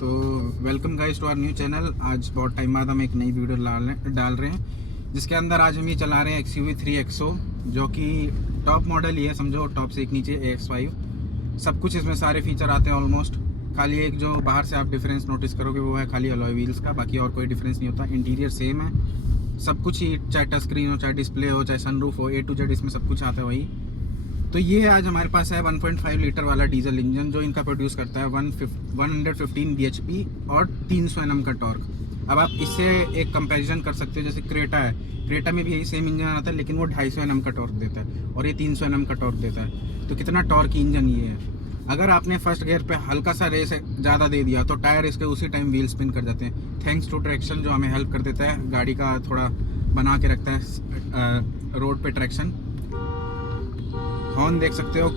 तो welcome guys to our new channel. आज बहुत टाइम बाद हम एक नई वीडियो डाल रहे हैं जिसके अंदर आज हम ये चला रहे हैं XUV 3XO, जो कि टॉप मॉडल ही है, समझो टॉप से एक नीचे AX5। सब कुछ इसमें सारे फीचर आते हैं ऑलमोस्ट। खाली एक जो बाहर से आप डिफरेंस नोटिस करोगे वो है खाली अलॉय व्हील्स का, बाकी और कोई डिफरेंस नहीं होता। इंटीरियर सेम है, सब कुछ ही, चाहे टच स्क्रीन हो, चाहे डिस्प्ले हो, चाहे सनरूफ हो, A to Z इसमें सब कुछ आता है वही। तो ये आज हमारे पास है 1.5 लीटर वाला डीजल इंजन जो इनका प्रोड्यूस करता है 115 bhp और 300 Nm का टॉर्क। अब आप इससे एक कंपैरिजन कर सकते हो, जैसे क्रेटा है, क्रेटा में भी यही सेम इंजन आता है लेकिन वो 250 Nm का टॉर्क देता है और ये 300 Nm का टॉर्क देता है। तो कितना टॉर्क की इंजन ये है। अगर आपने फर्स्ट गियर पे हल्का सा रेस ज़्यादा दे दिया तो टायर इसके उसी टाइम व्हील स्पिन कर जाते हैं, थैंक्स टू ट्रैक्शन जो हमें हेल्प कर देता है, गाड़ी का थोड़ा बना के रखता है रोड पे ट्रैक्शन। हॉर्न देख सकते हो,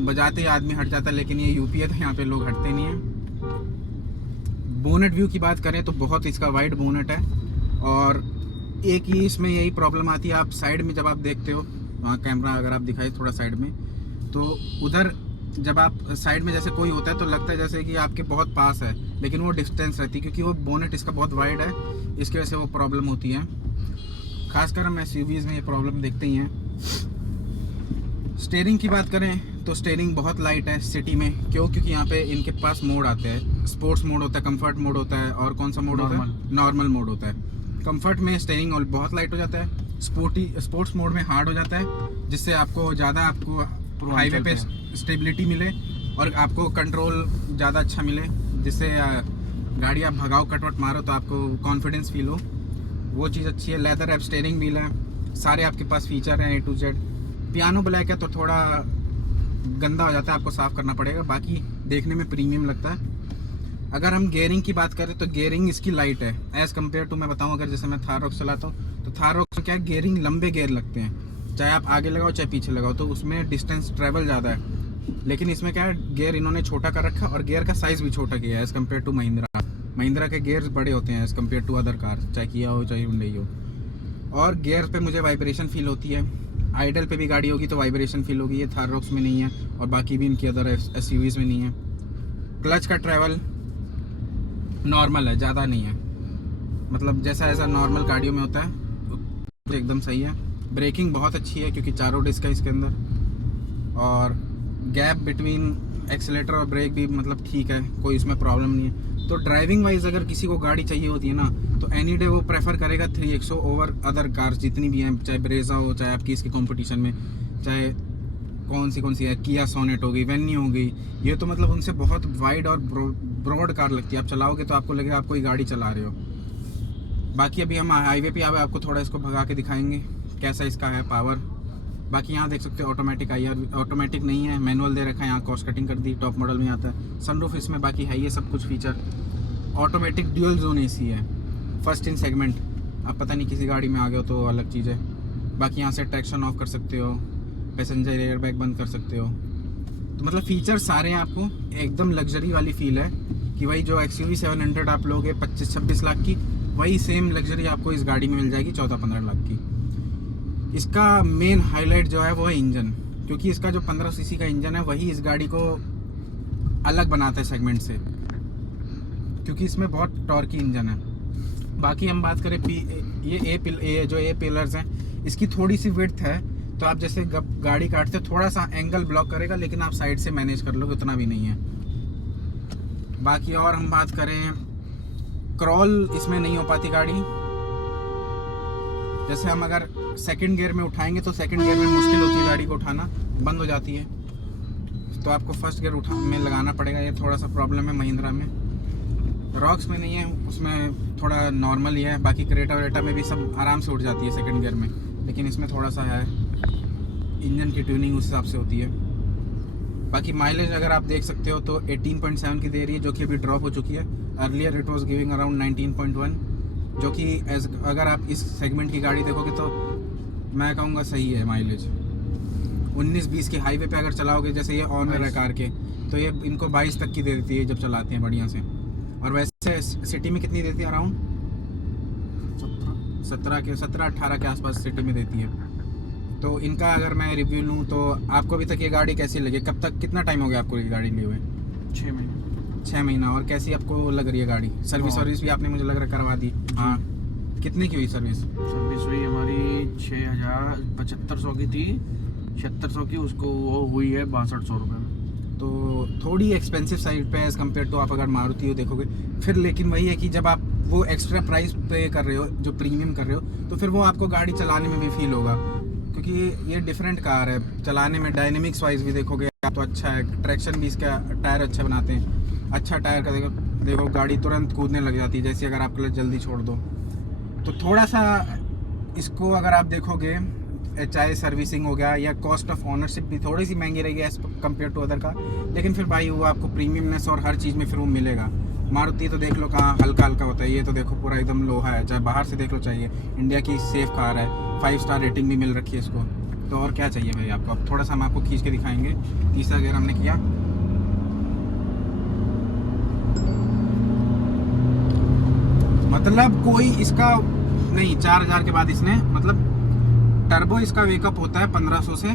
बजाते ही आदमी हट जाता है, लेकिन ये यूपी है तो यहाँ पे लोग हटते नहीं हैं। बोनेट व्यू की बात करें तो बहुत इसका वाइड बोनेट है और एक ही इसमें यही प्रॉब्लम आती है, आप साइड में जब आप देखते हो, वहाँ कैमरा अगर आप दिखाए थोड़ा साइड में, तो उधर जब आप साइड में जैसे कोई होता है तो लगता है जैसे कि आपके बहुत पास है, लेकिन वो डिस्टेंस रहती है क्योंकि वो बोनेट इसका बहुत वाइड है, इसकी वजह से वो प्रॉब्लम होती है। खासकर हम SUVs में ये प्रॉब्लम देखते ही हैं। स्टीयरिंग की बात करें तो स्टीयरिंग बहुत लाइट है सिटी में, क्योंकि यहाँ पे इनके पास मोड आते हैं, स्पोर्ट्स मोड होता है, कंफर्ट मोड होता है और कौन सा मोड होता है, नॉर्मल मोड होता है। कंफर्ट में स्टीयरिंग बहुत लाइट हो जाता है, स्पोर्ट्स मोड में हार्ड हो जाता है, जिससे आपको ज़्यादा आपको हाईवे पे स्टेबिलिटी मिले और आपको कंट्रोल ज़्यादा अच्छा मिले, जिससे गाड़ी आप भगाओ कटवट मारो तो आपको कॉन्फिडेंस फील हो, वो चीज़ अच्छी है। लेदर एप स्टीयरिंग व्हील है, सारे आपके पास फीचर हैं A to Z। Piano black है तो थोड़ा गंदा हो जाता है, आपको साफ़ करना पड़ेगा, बाकी देखने में प्रीमियम लगता है। अगर हम गेयरिंग की बात करें तो गेयरिंग इसकी लाइट है एज़ कम्पेयर टू, मैं बताऊं अगर जैसे मैं थार रॉक्स चलाता हूँ तो थार रॉक्स में क्या है, गेयरिंग लंबे गेयर लगते हैं, चाहे आप आगे लगाओ चाहे पीछे लगाओ, तो उसमें डिस्टेंस ट्रैवल ज़्यादा है। लेकिन इसमें क्या है, गेयर इन्होंने छोटा कर रखा और गेयर का साइज़ भी छोटा किया है एज़ कम्पेयर टू महिंद्रा के गेयर्स बड़े होते हैं as compare to other car, चाहे किया हो चाहे हुंडई हो। और गेयर पे मुझे वाइब्रेशन फील होती है, आइडल पे भी गाड़ी होगी तो वाइब्रेशन फील होगी, ये थार रॉक्स में नहीं है और बाकी भी इनकी अदर SUVs में नहीं है। क्लच का ट्रैवल नॉर्मल है, ज़्यादा नहीं है, मतलब जैसा ऐसा नॉर्मल गाड़ियों में होता है एकदम सही है। ब्रेकिंग बहुत अच्छी है क्योंकि चारों डिस्क है इसके अंदर, और गैप बिटवीन एक्सीलेटर और ब्रेक भी मतलब ठीक है, कोई इसमें प्रॉब्लम नहीं है। तो ड्राइविंग वाइज अगर किसी को गाड़ी चाहिए होती है ना तो एनी डे वो प्रेफर करेगा 3XO ओवर अदर कार्स जितनी भी हैं, चाहे ब्रेजा हो, चाहे आपकी इसके कंपटीशन में, चाहे कौन सी है, किया सोनेट हो गई, वेन्यू हो गई, ये तो मतलब उनसे बहुत वाइड और ब्रॉड कार लगती है। आप चलाओगे तो आपको लगेगा आप कोई गाड़ी चला रहे हो। बाकी अभी हम हाईवे पे आए, आपको थोड़ा इसको भगा के दिखाएंगे कैसा इसका है पावर। बाकी यहाँ देख सकते हो ऑटोमेटिक IR, ऑटोमेटिक नहीं है, मैनुअल दे रखा है, यहाँ कॉस्ट कटिंग कर दी, टॉप मॉडल में आता है। सनरूफ इसमें बाकी है, ये सब कुछ feature. Automatic dual zone AC है, फर्स्ट इन सेगमेंट। अब पता नहीं किसी गाड़ी में आ गए हो तो अलग चीज़ है। बाकी यहाँ से ट्रैक्शन ऑफ कर सकते हो, पैसेंजर एयर बैग बंद कर सकते हो, तो मतलब फीचर सारे हैं। आपको एकदम लग्जरी वाली फील है कि वही जो XUV 700 आप लोगे 25-26 लाख की, वही सेम लग्जरी आपको इस गाड़ी में मिल जाएगी 14-15 लाख की। इसका मेन हाईलाइट जो है वो है इंजन, क्योंकि इसका जो 15 सीसी का इंजन है वही इस गाड़ी को अलग बनाता है सेगमेंट से, क्योंकि इसमें बहुत टॉर्की इंजन है। बाकी हम बात करें ये जो A पिलर्स हैं, इसकी थोड़ी सी विड्थ है, तो आप जैसे गाड़ी काटते हो थोड़ा सा एंगल ब्लॉक करेगा, लेकिन आप साइड से मैनेज कर लोगे, उतना भी नहीं है। बाकी और हम बात करें, क्रॉल इसमें नहीं हो पाती गाड़ी, जैसे हम अगर सेकंड गियर में उठाएंगे तो सेकंड गियर में मुश्किल होती है गाड़ी को उठाना, बंद हो जाती है, तो आपको फर्स्ट गियर में लगाना पड़ेगा, ये थोड़ा सा प्रॉब्लम है महिंद्रा में। रॉक्स में नहीं है, उसमें थोड़ा नॉर्मल ही है। बाकी क्रेटा वेटा में भी सब आराम से उठ जाती है सेकंड गियर में, लेकिन इसमें थोड़ा सा है, इंजन की ट्यूनिंग उस हिसाब से होती है। बाकी माइलेज अगर आप देख सकते हो तो 18.7 की दे रही है, जो कि अभी ड्रॉप हो चुकी है। Earlier it was giving around 19.1, जो कि अगर आप इस सेगमेंट की गाड़ी देखोगे तो मैं कहूँगा सही है माइलेज। 19-20 की हाईवे पे अगर चलाओगे, जैसे ये ऑनर है कार के, तो ये इनको 22 तक की दे देती है जब चलाते हैं बढ़िया से। और वैसे सिटी में कितनी देती है, अराउंड 17-18 के आसपास सिटी में देती है। तो इनका अगर मैं रिव्यू लूँ तो आपको अभी तक ये गाड़ी कैसी लगी, कब तक, कितना टाइम हो गया आपको ये गाड़ी लिए हुए? 6 महीने। 6 महीना। और कैसी आपको लग रही है गाड़ी? सर्विस भी आपने मुझे लग रहा है करवा दी। हाँ, कितने की हुई सर्विस हुई हमारी 6,7500 की थी, 7600 की, उसको वो हुई है 6200 रुपये में। तो थोड़ी एक्सपेंसिव साइड पे है एज़ कम्पेयर टू आप अगर मारुति हो देखोगे। फिर लेकिन वही है कि जब आप वो एक्स्ट्रा प्राइस पे कर रहे हो, जो प्रीमियम कर रहे हो, तो फिर वो आपको गाड़ी चलाने में भी फील होगा, क्योंकि ये डिफरेंट कार है चलाने में। डायनेमिक्स वाइज भी देखोगे आप तो अच्छा है, ट्रैक्शन भी इसका टायर अच्छा बनाते हैं। अच्छा टायर का देखो गाड़ी तुरंत कूदने लग जाती है, जैसे अगर आप क्लच जल्दी छोड़ दो। तो थोड़ा सा इसको अगर आप देखोगे, चाहे सर्विसिंग हो गया या कॉस्ट ऑफ ओनरशिप भी थोड़ी सी महंगी रहेगी एज कम्पेयर टू अदर का, लेकिन फिर भाई वो आपको प्रीमियमनेस और हर चीज़ में फिर वो मिलेगा। मारुति तो देख लो कहाँ हल्का हल्का होता है, ये तो देखो पूरा एकदम लोहा है, चाहे बाहर से देख लो। चाहिए इंडिया की सेफ कार है, 5 स्टार रेटिंग भी मिल रखी है इसको, तो और क्या चाहिए भाई आपको। अब थोड़ा सा हम आपको खींच के दिखाएंगे। तीसरा गियर हमने किया, मतलब कोई इसका नहीं 4000 के बाद इसने, मतलब टर्बो इसका वेकअप होता है 1500 से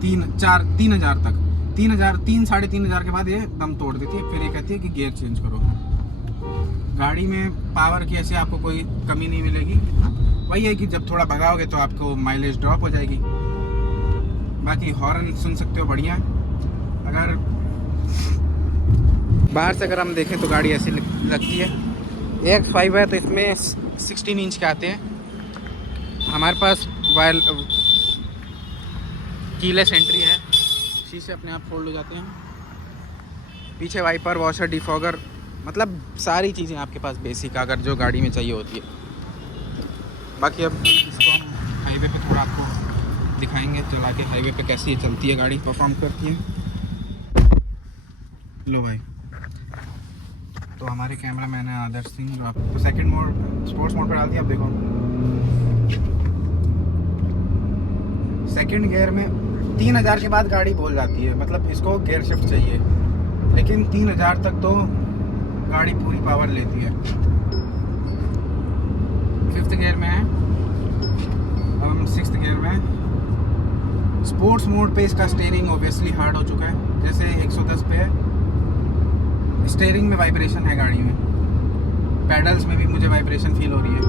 3000 तक। 3,500 के बाद ये दम तोड़ देती है। फिर ये कहती है कि गियर चेंज करो। गाड़ी में पावर की ऐसे आपको कोई कमी नहीं मिलेगी। वही है कि जब थोड़ा भगाओगे तो आपको माइलेज ड्रॉप हो जाएगी। बाकी हॉर्न सुन सकते हो बढ़िया। अगर बाहर से अगर हम देखें तो गाड़ी ऐसी लगती है। AX5 है तो इसमें 16 इंच के आते हैं। हमारे पास कीलेस एंट्री है, शीशे अपने आप फोल्ड हो जाते हैं, पीछे वाइपर, वॉशर, डिफॉगर, मतलब सारी चीज़ें आपके पास बेसिक अगर जो गाड़ी में चाहिए होती है। बाकी अब इसको हम हाईवे पे थोड़ा आपको दिखाएंगे चला के, हाईवे पे कैसी ये चलती है गाड़ी, परफॉर्म करती है। लो भाई, तो हमारे कैमरा मैन है आदर्श सिंह, जो आपको सेकंड मोड स्पोर्ट्स मोड पर डाल दिया। अब देखो सेकंड गियर में 3000 के बाद गाड़ी बोल जाती है, मतलब इसको गियर शिफ्ट चाहिए, लेकिन 3000 तक तो गाड़ी पूरी पावर लेती है। 5th गियर में है, हम 6th गियर में। स्पोर्ट्स मोड पे इसका स्टीयरिंग ऑब्वियसली हार्ड हो चुका है, जैसे 110 पे है। स्टीयरिंग में वाइब्रेशन है गाड़ी में, पैडल्स में भी मुझे वाइब्रेशन फील हो रही है।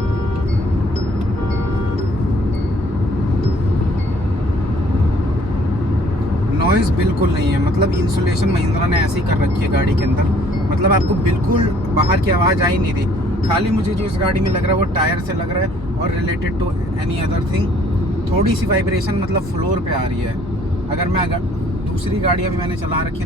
नॉइज़ बिल्कुल नहीं है, मतलब इंसुलेशन महिंद्रा ने ऐसी कर रखी है गाड़ी के अंदर, मतलब आपको बिल्कुल बाहर की आवाज़ आ ही नहीं रही। खाली मुझे जो इस गाड़ी में लग रहा है वो टायर से लग रहा है, और related to any other thing थोड़ी सी वाइब्रेशन मतलब फ्लोर पे आ रही है। अगर मैं दूसरी गाड़ियाँ भी मैंने चला रखी है तो